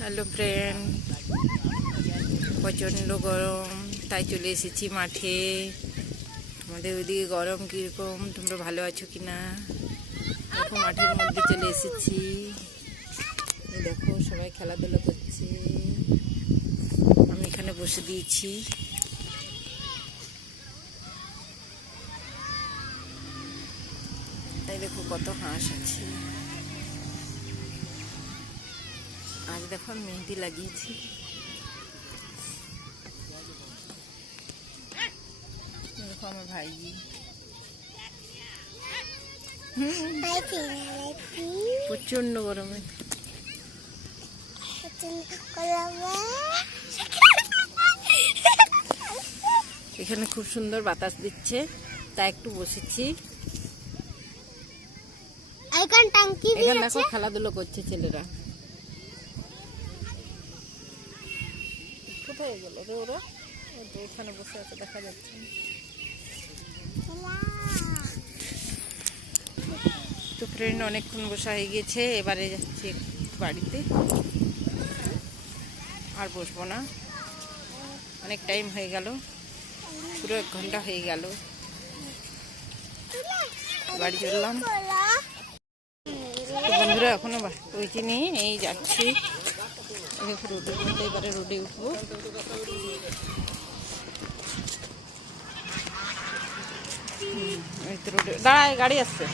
Hello friend, প্রচণ্ড গরম, তাই চলে এসেছি মাঠে। আমাদের ওইদিকে গরম কীরকম, তোমরা ভালো আছো কি না? দেখো মাঠের মধ্যে চলে এসেছি। দেখো সবাই খেলাধুলা করছে, আমি এখানে বসে দিয়েছি। তাই দেখো কত হাঁস আছে। আজ দেখো মেহেন্দি লাগিয়েছি। দেখো আমার ভাই প্রচন্ড গরমে এখানে খুব সুন্দর বাতাস দিচ্ছে, তাই একটু বসেছি। এখানে দেখো খেলাধুলো করছে ছেলেরা। কোথায় গেল রে ওরা? ওখানে বসে আছে, দেখা যাচ্ছে। তো ফ্রেন্ড, অনেকক্ষণ বসা হয়ে গেছে, এবারে যাচ্ছি বাড়িতে। আর বসবো না, অনেক টাইম হয়ে গেল, পুরো 1 ঘন্টা হয়ে গেল। বাড়ি চললাম। বন্ধুরা এখনো ওইখানে এই যাচ্ছি, রোডের মধ্যে। এবারে রোডে উঠবো। এই তো রোডে দাঁড়ায়, গাড়ি আসছে।